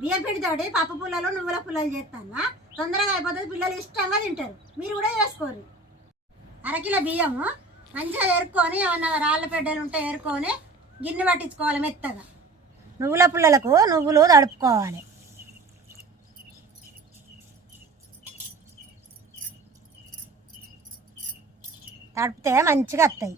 బియ్యం పిండితోటి పప్పు పుల్లలు నువ్వుల పుల్లలు చేస్తానా? తొందరగా అయిపోతుంది పిల్లలు ఇష్టంగా తింటారు. మీరు కూడా చేసుకోరు. అరకిలో బియ్యము మంచిగా ఏరుకొని ఏమన్నా రాళ్ళ పెడ్డలు ఉంటే ఏరుకొని గిన్నె పట్టించుకోవాలి మెత్తగా. నువ్వుల పుల్లలకు నువ్వులు తడుపుకోవాలి. తడిపితే మంచిగా వస్తాయి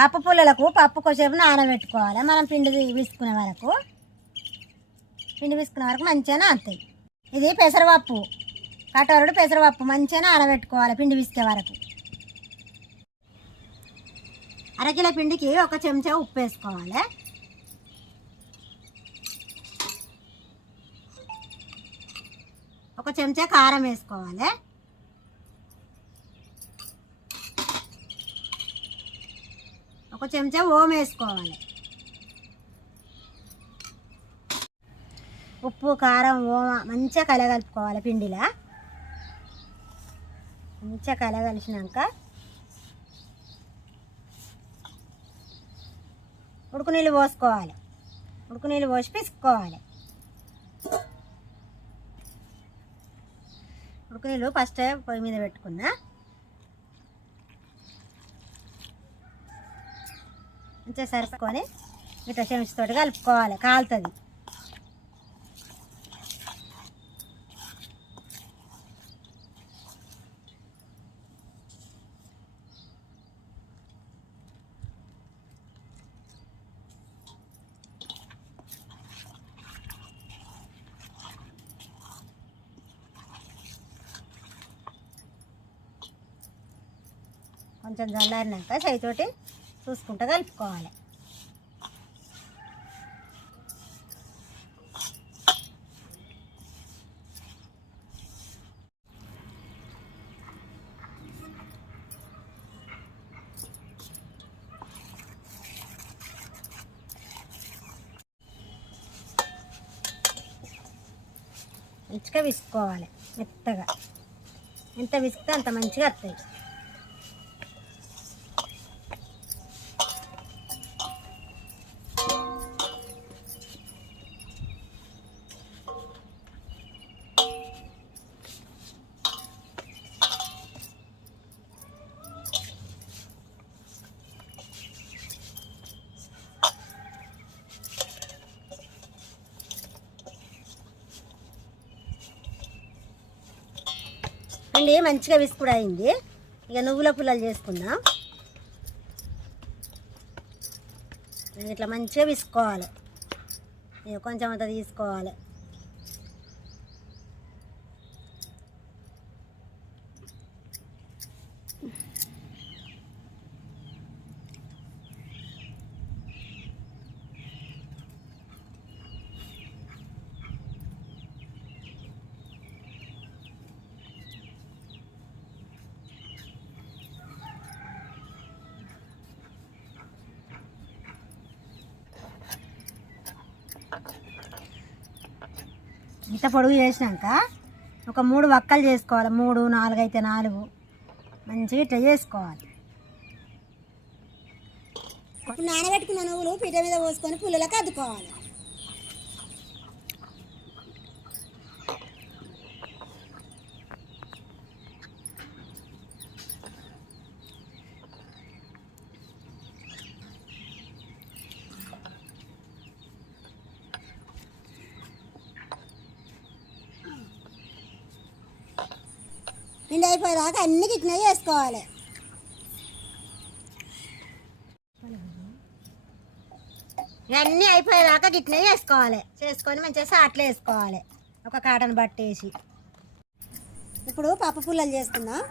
పప్పు పుల్లలకు పప్పు కొసేపు నానబెట్టుకోవాలి. మనం పిండి విసుకునే వరకు. పిండి విసుకునే వరకు మంచిగా నానుతాయి. ఇది పెసరపప్పు కటోరుడు పెసరపప్పు మంచిగా నానబెట్టుకోవాలి పిండి విసికే వరకు. అరకిలో పిండికి ఒక చెంచా ఉప్పు వేసుకోవాలి. ఒక చెంచా కారం వేసుకోవాలి. ఒక చెంచా ఓం వేసుకోవాలి. ఉప్పు కారం ఓమ మంచిగా కలగలుపుకోవాలి పిండిలా. మంచిగా కలగలిసినాక ఉడుకు నీళ్ళు పోసుకోవాలి. ఉడుకు నీళ్ళు పోసి పిసుకోవాలి ఉడుకు నీళ్ళు ఫస్ట్ పొయ్యి మీద పెట్టుకున్నా. మంచిగా సరుపుకొని ఇట్లా చెంచుతోటి కలుపుకోవాలి కాలుతుంది. కొంచెం చల్లారినాక చేయితోటి చూసుకుంటూ కలుపుకోవాలి. మంచిగా విసుకోవాలి మెత్తగా. ఎంత విసికితే అంత మంచిగా వస్తాయి. అండి మంచిగా విసుకుడు అయింది ఇక నువ్వుల పుల్లలు చేసుకుందాం. ఇట్లా మంచిగా విసుకోవాలి. కొంచెం అంత తీసుకోవాలి. ఇంత పొడుగు చేసినాక ఒక మూడు వక్కలు చేసుకోవాలి. మూడు నాలుగు అయితే నాలుగు. మంచిగా ఇట్లా చేసుకోవాలి. నానబెట్టుకున్న నువ్వులు పీట మీద పోసుకొని పుల్లలకు అద్దుకోవాలి. నిండి అయిపోయేదాకా అన్ని గిట్నే చేసుకోవాలి. అన్నీ అయిపోయేదాకా గిట్నే చేసుకోవాలి. చేసుకొని మంచిగా సాట్లు వేసుకోవాలి. ఒక కాటన్ బట్టేసి. ఇప్పుడు పప్పు పుల్లలు చేసుకుందాం.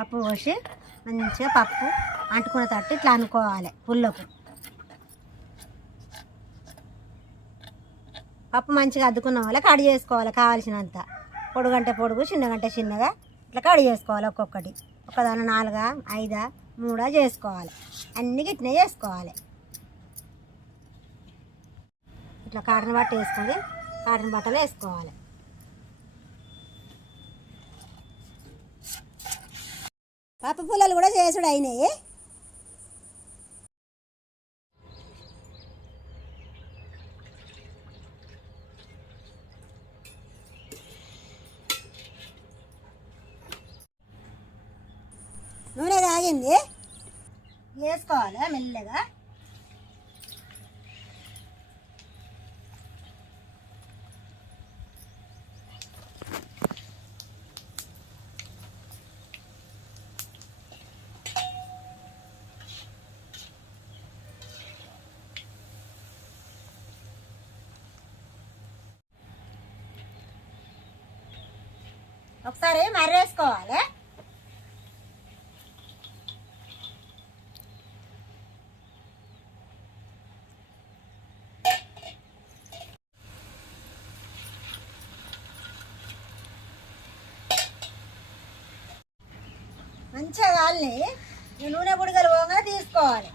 పప్పు పోసి మంచిగా పప్పు అంటుకున్న తట్టు ఇట్లా అనుకోవాలి పుల్లకు. పప్పు మంచిగా అద్దుకున్న వాళ్ళ కడి చేసుకోవాలి కావాల్సినంత. పొడుగంటే పొడుగు చిన్నగంటే చిన్నగా ఇట్లా కడి చేసుకోవాలి ఒక్కొక్కటి. ఒకదాని నాలుగా ఐదా మూడా చేసుకోవాలి. అన్ని గిట్నే చేసుకోవాలి. ఇట్లా కాటన్ బట్ట వేసుకొని కాటన్ బట్టలు వేసుకోవాలి. పప్పు పుల్లలు కూడా చేసుడు అయినాయి. నూనె తాగింది. వేసుకోవాలి మెల్లగా? ఒకసారి మర్రేసుకోవాలి. మంచిగా కాలని నూనె బుడగలు పోగా తీసుకోవాలి.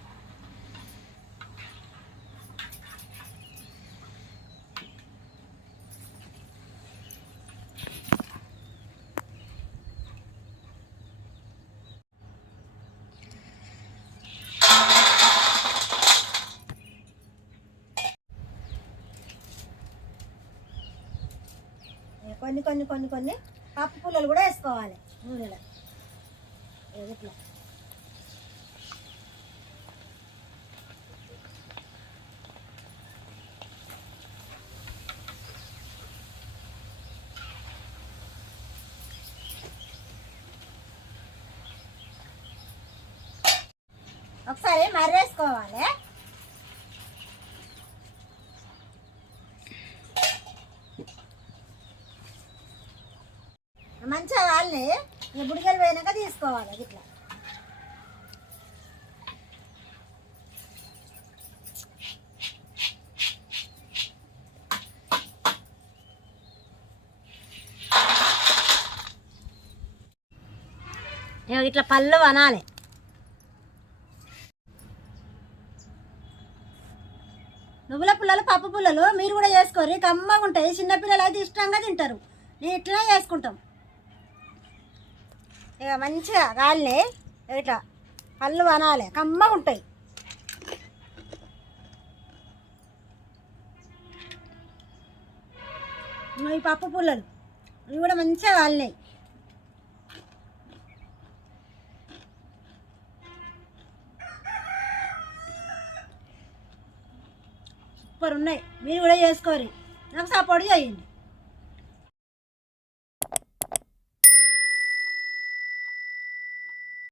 కొన్ని కొన్ని కొన్ని కొన్ని పప్పు పుల్లలు కూడా వేసుకోవాలి నూనెలో. ఇట్లా. ఒకసారి మర్రేసుకోవాలి. మంచిగా వాళ్ళని ఈ బుడిగలు పోయినాక తీసుకోవాలి అది ఇట్లా. ఇట్లా పళ్ళు అనాలి. నువ్వుల పుల్లలు పప్పు పుల్లలు మీరు కూడా చేసుకోరు కమ్మగా ఉంటాయి చిన్నపిల్లలు అయితే ఇష్టంగా తింటారు. నేను ఇట్లా చేసుకుంటాం ఇక మంచిగా గాలిని ఇట్లా పళ్ళు అనాలి కమ్మగా ఉంటాయి. ఈ పప్పు పుల్లలు ఇవి కూడా మంచిగా కాలినాయి సూపర్ ఉన్నాయి. మీరు కూడా చేసుకోరు నాకు సపోర్ట్ చేయండి.